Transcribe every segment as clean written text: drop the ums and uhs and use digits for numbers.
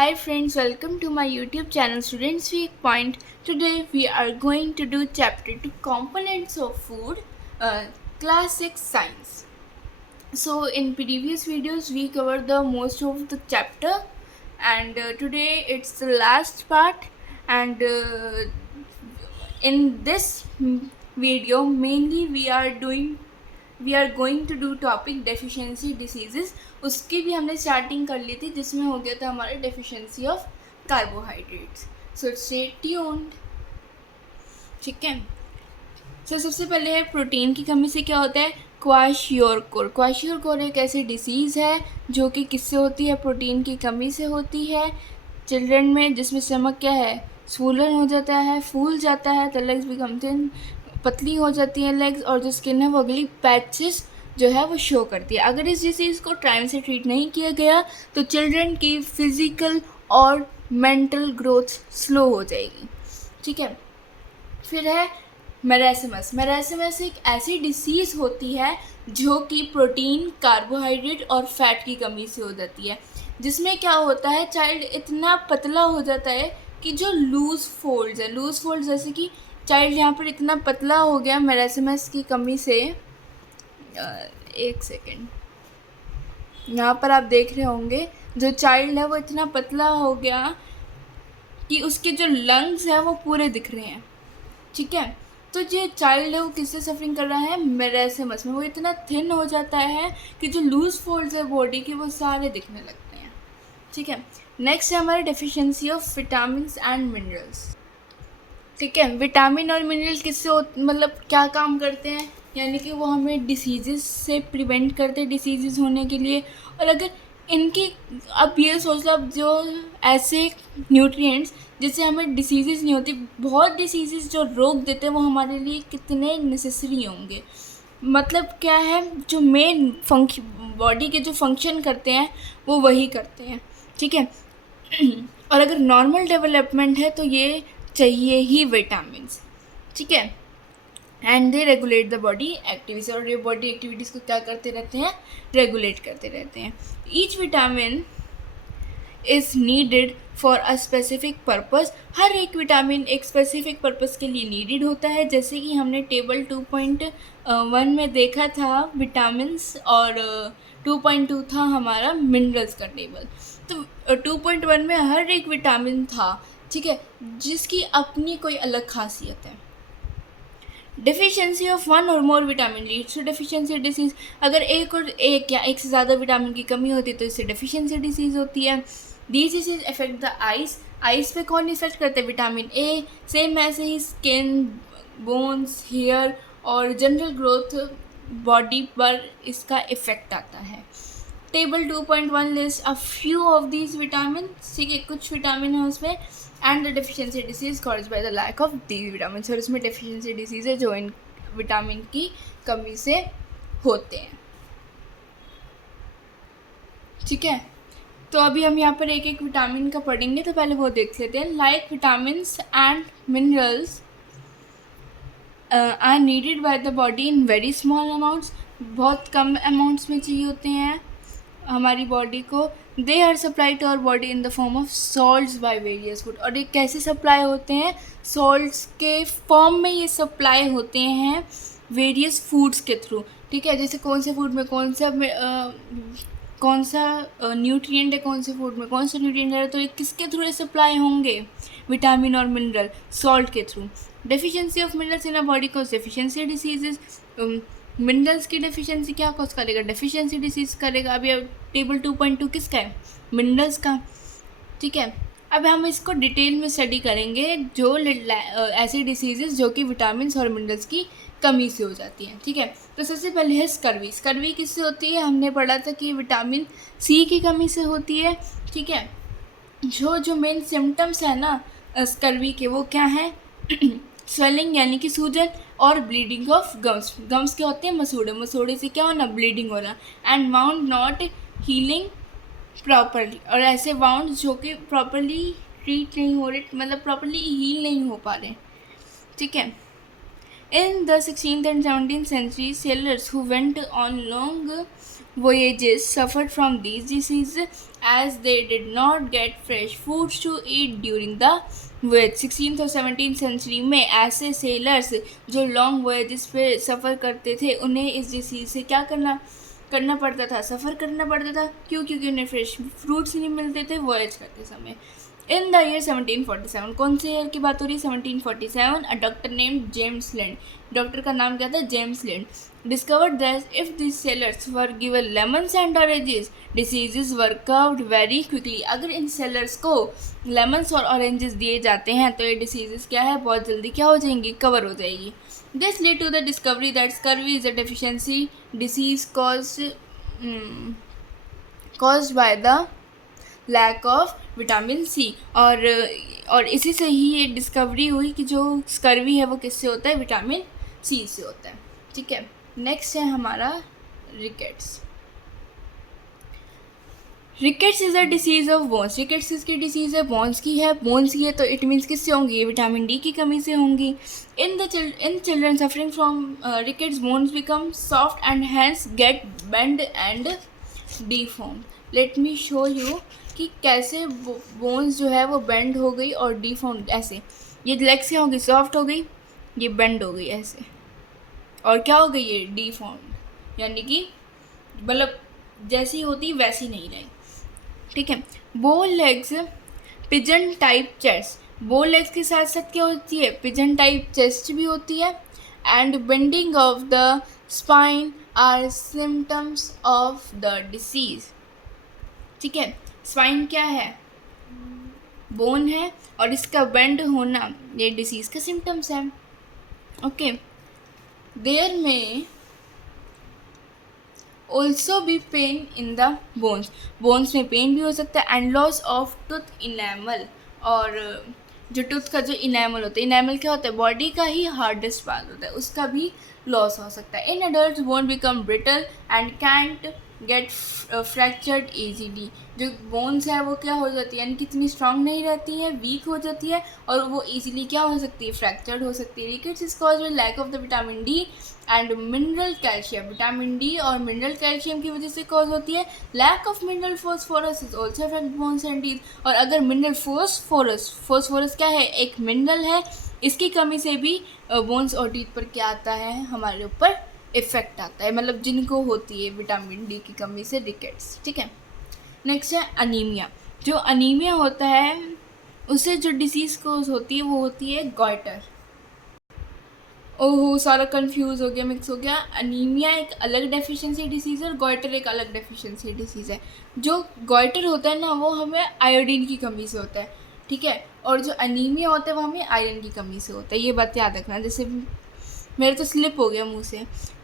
Hi friends, welcome to my YouTube channel Students Week Point. Today we are going to do chapter 2 Components of Food, Class 6 Science. So in previous videos we covered the most of the chapter and today it's the last part and in this video mainly we are going to do topic deficiency diseases. उसकी भी हमने starting कर ली थी जिसमें हो गया था हमारा deficiency of carbohydrates. So stay tuned. ठीक है. सो सबसे पहले है प्रोटीन की कमी से क्या होता है. क्वाशियोरकोर. क्वाशियोरकोर एक ऐसी डिसीज़ है जो कि किससे होती है, प्रोटीन की कमी से होती है चिल्ड्रन में, जिसमें स्टमक क्या है, स्वोलन हो जाता है, फूल जाता है, द लेग्स बिकम थिन, पतली हो जाती है लेग्स, और जो स्किन है वो अगली पैचेस जो है वो शो करती है. अगर इस डिसीज़ को टाइम से ट्रीट नहीं किया गया तो चिल्ड्रन की फिज़िकल और मेंटल ग्रोथ स्लो हो जाएगी. ठीक है. फिर है मेरेस्मस. मेरेस्मस एक ऐसी डिसीज़ होती है जो कि प्रोटीन, कार्बोहाइड्रेट और फैट की कमी से हो जाती है, जिसमें क्या होता है, चाइल्ड इतना पतला हो जाता है कि जो लूज़ फोल्ड्स है, लूज़ फोल्ड्स जैसे कि चाइल्ड यहाँ पर इतना पतला हो गया मेरेस्मस की कमी से. एक सेकेंड, यहाँ पर आप देख रहे होंगे जो चाइल्ड है वो इतना पतला हो गया कि उसके जो लंग्स हैं वो पूरे दिख रहे हैं. ठीक है. तो जो चाइल्ड है वो किससे सफरिंग कर रहा है, मेरेस्मस में. वो इतना थिन हो जाता है कि जो लूज फोल्ड्स है बॉडी के वो सारे दिखने लगते हैं. ठीक है. नेक्स्ट है हमारी deficiency of vitamin and minerals. ठीक है. विटामिन और मिनरल किससे मतलब क्या काम करते हैं, यानी कि वो हमें डिसीज़ेस से प्रिवेंट करते हैं डिसीज़ेस होने के लिए. और अगर इनकी, अब ये सोच लो, अब जो ऐसे न्यूट्रिएंट्स जिससे हमें डिसीज़ेस नहीं होती, बहुत डिसीज़ेस जो रोक देते हैं वो हमारे लिए कितने नेसेसरी होंगे. मतलब क्या है, जो मेन बॉडी के जो फंक्शन करते हैं वो वही करते हैं. ठीक है. और अगर नॉर्मल डेवलपमेंट है तो ये चाहिए ही विटामिन्स. ठीक है. And they regulate the body activities. और ये बॉडी एक्टिविटीज़ को क्या करते रहते हैं, रेगुलेट करते रहते हैं. Each vitamin is needed for a specific purpose. हर एक विटामिन एक स्पेसिफिक पर्पस के लिए नीडेड होता है. जैसे कि हमने टेबल 2.1 में देखा था विटामिन्स, और 2.2 था हमारा मिनरल्स का टेबल. तो 2.1 में हर एक विटामिन था. ठीक है, जिसकी अपनी कोई अलग खासियत है. डेफिशिएंसी ऑफ वन और more vitamin leads to deficiency disease. अगर एक या एक से ज़्यादा विटामिन की कमी होती है तो इससे डेफिशिएंसी डिसीज़ होती है. These disease affect the eyes. Eyes पे कौन इफेक्ट करते हैं, विटामिन ए. सेम ऐसे ही स्किन, बोन्स, हेयर और जनरल ग्रोथ बॉडी पर इसका इफ़ेक्ट आता है. Table 2.1 list a few of these vitamin. ठीक है, कुछ विटामिन है उसमें. And the deficiency disease caused by the lack of these vitamin. और इसमें डेफिशिएंसी डिसीज़ है जो इन विटामिन की कमी से होते हैं. ठीक है. तो अभी हम यहाँ पर एक एक विटामिन का पढ़ेंगे, तो पहले वो देख लेते हैं. Like vitamins and minerals are needed by the body in very small amounts. बहुत कम अमाउंट्स में चाहिए होते हैं हमारी बॉडी को. They are supply to our body in the form of salts by various food. और ये कैसे सप्लाई होते हैं, सॉल्ट्स के फॉर्म में ये सप्लाई होते हैं वेरियस फूड्स के थ्रू. ठीक है. जैसे कौन से फूड में कौन सा न्यूट्रिएंट है, कौन से फूड में कौन सा न्यूट्रिएंट है, तो ये किसके थ्रू ये सप्लाई होंगे, विटामिन और मिनरल, सॉल्ट के through. Deficiency of minerals in a body cause deficiency diseases. Minerals की डेफिशिएंसी क्या कॉज करेगा, डेफिशिएंसी डिसीज़ करेगा. अभी टेबल 2.2 किसका है, मिनरल्स का. ठीक है. अब हम इसको डिटेल में स्टडी करेंगे, जो ऐसी डिसीजेस जो कि विटामिन और मिनरल्स की कमी से हो जाती हैं. ठीक है. तो सबसे पहले है स्कर्वी. स्कर्वी किससे होती है, हमने पढ़ा था कि विटामिन सी की कमी से होती है. ठीक है. जो मेन सिम्टम्स है ना स्कर्वी के, वो क्या है, स्वेलिंग यानी कि सूजन, और ब्लीडिंग ऑफ गम्स. गम्स क्या होते हैं, मसूड़े. मसूड़े से क्या होना, ब्लीडिंग होना. And wound not healing properly. और ऐसे वाउंड जो कि प्रॉपरली ट्रीट नहीं हो रहे, मतलब प्रॉपरली हील नहीं हो पा रहे. ठीक है. In the 16th and 17th century, sailors who went on long voyages suffered from these diseases as they did not get fresh foods to eat during the voyage. 16th और 17th century में ऐसे sellers जो long voyages पे सफ़र करते थे उन्हें इस disease से क्या करना पड़ता था, सफ़र करना पड़ता था। क्यों? क्योंकि उन्हें फ्रेश फ्रूट्स नहीं मिलते थे वॉयज करते समय। इन द ईयर 1747, कौन से ईयर की बात हो रही है? 1747, a doctor named James Lind, doctor का नाम क्या था? James Lind, discovered that if these sellers were given lemons and oranges, diseases were curbed very quickly. अगर इन sellers को lemons और oranges दिए जाते हैं तो ये diseases क्या है, बहुत जल्दी क्या हो जाएंगी, कवर हो जाएगी। This led to the discovery that scurvy is a deficiency disease caused by the lack of vitamin C, और इसी से ही ये डिस्कवरी हुई कि जो स्कर्वी है वो किससे होता है, विटामिन सी से होता है। ठीक है, नेक्स्ट है हमारा rickets. Rickets is a disease of bones. Rickets किसकी डिसीज़ है? बोन्स की है। बोन्स की है तो इट मीन्स किससे होंगी? ये विटामिन डी की कमी से होंगी। In children suffering from rickets bones become soft and hands get bend and deform. Let me show you कि कैसे बोन्स जो है वो बेंड हो गई और डीफॉर्म। ऐसे ये लेग्स क्या हो गई? सॉफ्ट हो गई, ये बेंड हो गई ऐसे, और क्या हो गई? ये डीफॉर्म, यानी कि मतलब जैसी होती वैसी नहीं रही। ठीक है, बो लेग्स पिजन टाइप चेस्ट। बो लेग्स के साथ साथ क्या होती है? पिजन टाइप चेस्ट भी होती है। And bending of the spine are symptoms of the disease. ठीक है, स्पाइन क्या है? बोन है, और इसका बेंड होना ये डिसीज़ का सिम्टम्स है। ओके, देयर में also be pain in the bones. Bones में पेन भी हो सकता है। And loss of tooth enamel, और जो टूथ का जो इनेमल होता है, इनेमल क्या होता है? बॉडी का ही हार्डेस्ट पार्ट होता है, उसका भी लॉस हो सकता है। In adult bone become brittle and can't get fractured easily. जो बोन्स है वो क्या हो जाती है, यानी कि इतनी स्ट्रांग नहीं रहती है, वीक हो जाती है, और वो ईजिली क्या हो सकती है? फ्रैक्चर्ड हो सकती है। Rickets is caused by lack of the vitamin D and mineral calcium. Vitamin D और मिनरल कैल्शियम की वजह से कॉज होती है। Lack of mineral phosphorus is also affect bones and teeth. और अगर मिनरल फॉस्फोरस क्या है? एक मिनरल है, इसकी कमी से भी बोन्स और टीथ पर क्या आता है? हमारे ऊपर इफेक्ट आता है, मतलब जिनको होती है विटामिन डी की कमी से रिकेट्स। ठीक है, नेक्स्ट है अनीमिया। जो अनीमिया होता है उससे जो डिसीज़ कोज होती है वो होती है गॉइटर। ओहो, सारा कंफ्यूज हो गया, मिक्स हो गया। अनीमिया एक अलग डेफिशिएंसी डिसीज़ है और गॉइटर एक अलग डेफिशिएंसी डिसीज़ है। जो गॉइटर होता है ना वो हमें आयोडीन की कमी से होता है। ठीक है, और जो अनीमिया होता है वो हमें आयरन की कमी से होता है। ये बात याद रखना। जैसे मेरे तो स्लिप हो गया मुंह से।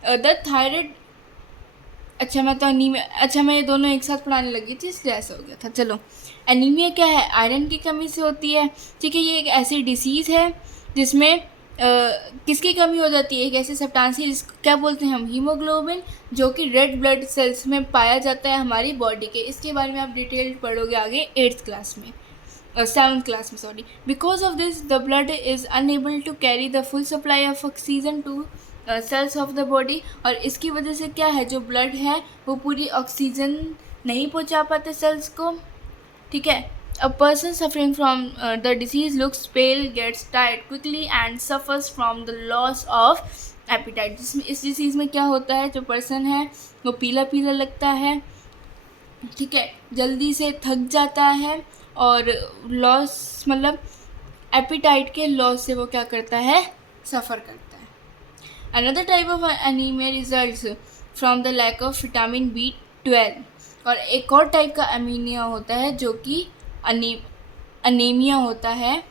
द थायराइड, अच्छा मैं तो अनीमिया, अच्छा मैं ये दोनों एक साथ पढ़ाने लगी थी इसलिए ऐसा हो गया था। चलो, एनीमिया क्या है? आयरन की कमी से होती है। ठीक है, ये एक ऐसी डिसीज़ है जिसमें किसकी कमी हो जाती है? एक ऐसे सब्सटेंस है जिसको क्या बोलते हैं हम? हीमोग्लोबिन, जो कि रेड ब्लड सेल्स में पाया जाता है हमारी बॉडी के। इसके बारे में आप डिटेल पढ़ोगे आगे 8th क्लास में, 7th क्लास में, sorry. Because of this the blood is unable to carry the full supply of oxygen to cells of the body. और इसकी वजह से क्या है? जो ब्लड है वो पूरी ऑक्सीजन नहीं पहुंचा पाते सेल्स को। ठीक है, a person suffering from the disease looks pale, gets tired quickly and suffers from the loss of appetite. जिसमें इस डिसीज़ में क्या होता है? जो पर्सन है वो पीला पीला लगता है। ठीक है, जल्दी से थक जाता है, और लॉस मतलब एपिटाइट के लॉस से वो क्या करता है? सफ़र करता है। Another type of anemia results from the lack of vitamin B12। और एक और टाइप का अमीनिया होता है जो कि अनीमिया होता है,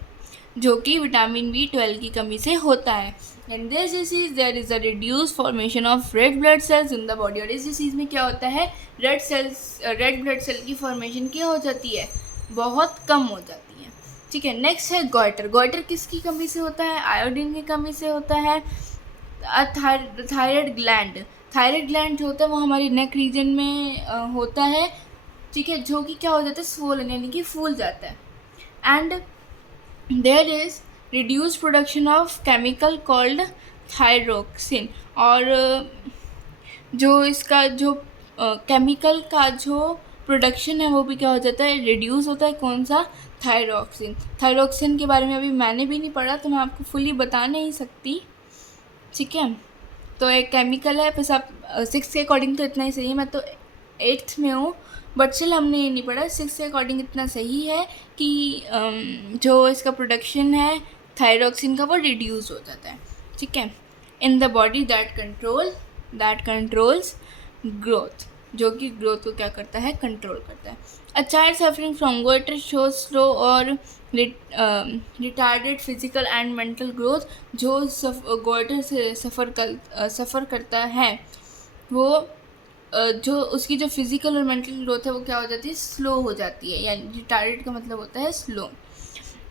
जो कि विटामिन B12 की कमी से होता है। And this disease there is a reduce formation of red blood cells in the body. और इस डिसीज़ में क्या होता है? रेड ब्लड सेल की फॉर्मेशन क्या हो जाती है? बहुत कम हो जाती है। ठीक है, नेक्स्ट है गॉइटर। गॉइटर किसकी कमी से होता है? आयोडीन की कमी से होता है। थायराइड ग्लैंड, थायराइड ग्लैंड जो होता है वो हमारी नेक रीजन में होता है। ठीक है, जो कि क्या हो जाता है? स्वोलन, यानी कि फूल जाता है। And there is reduce production of chemical called thyroxine. और जो इसका जो केमिकल का जो प्रोडक्शन है वो भी क्या हो जाता है, रिड्यूस होता है। कौन सा? थायरॉक्सिन। थायरॉक्सिन के बारे में अभी मैंने भी नहीं पढ़ा तो मैं आपको फुली बता नहीं सकती, ठीक है। तो एक केमिकल है, बस आप 6 के अकॉर्डिंग तो इतना ही सही है। मैं तो 8th में हूँ बट स्टिल हमने ये नहीं पढ़ा। 6 के अकॉर्डिंग इतना सही है कि जो इसका प्रोडक्शन है थायरॉक्सिन का वो रिड्यूस हो जाता है, ठीक है, इन the body that controls growth, जो कि ग्रोथ को क्या करता है, कंट्रोल करता है। A child suffering from goiter show slow और retarded physical and mental growth. जो गोइटर से सफ़र करता है वो जो उसकी जो फिजिकल और मेंटल ग्रोथ है वो क्या हो जाती है, स्लो हो जाती है, यानी रिटार्डेड का मतलब होता है slow.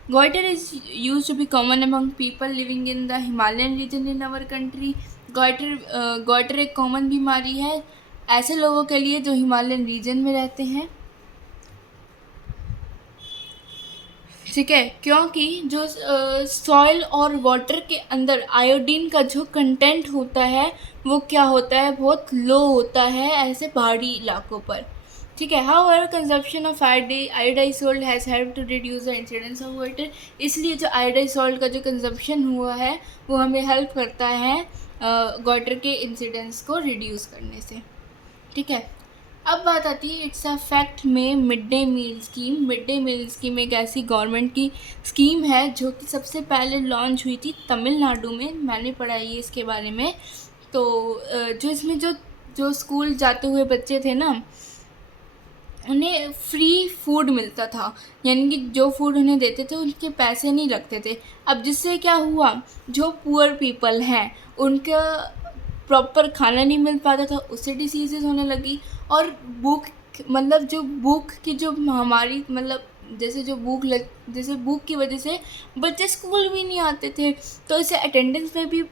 Goiter is used to be common among people living in the Himalayan region in our country. Goitre एक कॉमन बीमारी है ऐसे लोगों के लिए जो हिमालयन रीजन में रहते हैं, ठीक है, क्योंकि जो सॉइल और वाटर के अंदर आयोडीन का जो कंटेंट होता है वो क्या होता है, बहुत लो होता है ऐसे पहाड़ी इलाकों पर, ठीक है। However consumption of iodised salt has help to reduce the incidence of water. इसलिए जो आयोडाइज सॉल्ट का जो कंजप्शन हुआ है वो हमें हेल्प करता है वाटर के इंसिडेंस को रिड्यूस करने से, ठीक है। अब बात आती है इट्स अ फैक्ट में mid day meal scheme. Mid day meal scheme एक ऐसी गवर्नमेंट की स्कीम है जो कि सबसे पहले लॉन्च हुई थी तमिलनाडु में। मैंने पढ़ा है इसके बारे में। तो जो इसमें जो जो स्कूल जाते हुए बच्चे थे ना, उन्हें फ्री फूड मिलता था, यानी कि जो फूड उन्हें देते थे उनके पैसे नहीं लगते थे। अब जिससे क्या हुआ, जो पुअर पीपल हैं उनका प्रॉपर खाना नहीं मिल पाता था, उससे डिसीज़ेज़ होने लगी। और भूख, मतलब जो भूख की जो महामारी, मतलब जैसे भूख की वजह से बच्चे स्कूल भी नहीं आते थे, तो इससे अटेंडेंस में भी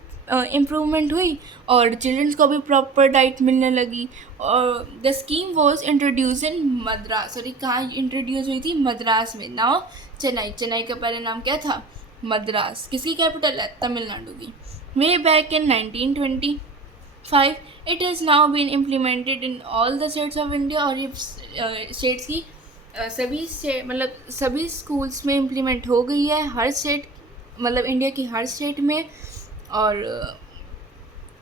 इम्प्रूवमेंट हुई और चिल्ड्रंस को भी प्रॉपर डाइट मिलने लगी। और द स्कीम वॉज इंट्रोड्यूस इन मद्रास। और ये कहाँ इंट्रोड्यूस हुई थी, मद्रास में। नाउ चेन्नई का पहले नाम क्या था, मद्रास। किसकी कैपिटल है, तमिलनाडु की। Way back in 1925 it has now been implemented in all the states of India. और ये स्टेट्स की सभी स्कूल्स में इम्प्लीमेंट हो गई है, हर स्टेट, मतलब इंडिया की हर स्टेट में, और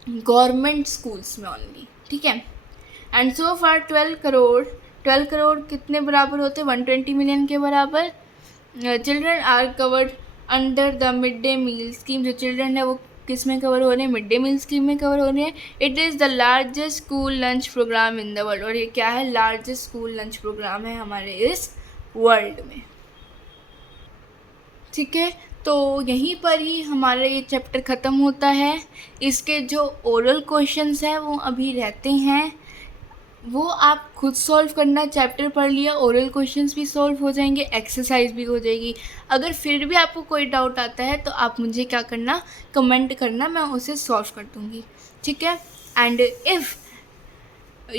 गवर्नमेंट स्कूल्स में ओनली, ठीक है। एंड सो फार 12 करोड़ कितने बराबर होते हैं, 120 मिलियन के बराबर children are covered under the mid day meal scheme. जो चिल्ड्रन है वो किस में कवर हो रहे हैं, मिड डे मील स्कीम में कवर हो रहे हैं। It is the largest school lunch program in the world. और ये क्या है, लार्जेस्ट स्कूल लंच प्रोग्राम है हमारे इस वर्ल्ड में, ठीक है। तो यहीं पर ही हमारा ये चैप्टर ख़त्म होता है। इसके जो ओरल क्वेश्चंस हैं वो अभी रहते हैं, वो आप खुद सॉल्व करना। चैप्टर पढ़ लिया, ओरल क्वेश्चंस भी सॉल्व हो जाएंगे, एक्सरसाइज भी हो जाएगी। अगर फिर भी आपको कोई डाउट आता है तो आप मुझे क्या करना, कमेंट करना, मैं उसे सॉल्व कर दूँगी, ठीक है। And if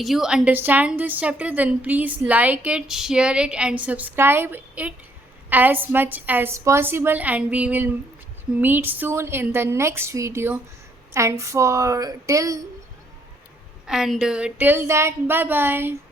you understand this chapter then please like it, share it and subscribe it as much as possible, and we will meet soon in the next video. And for till that, bye bye.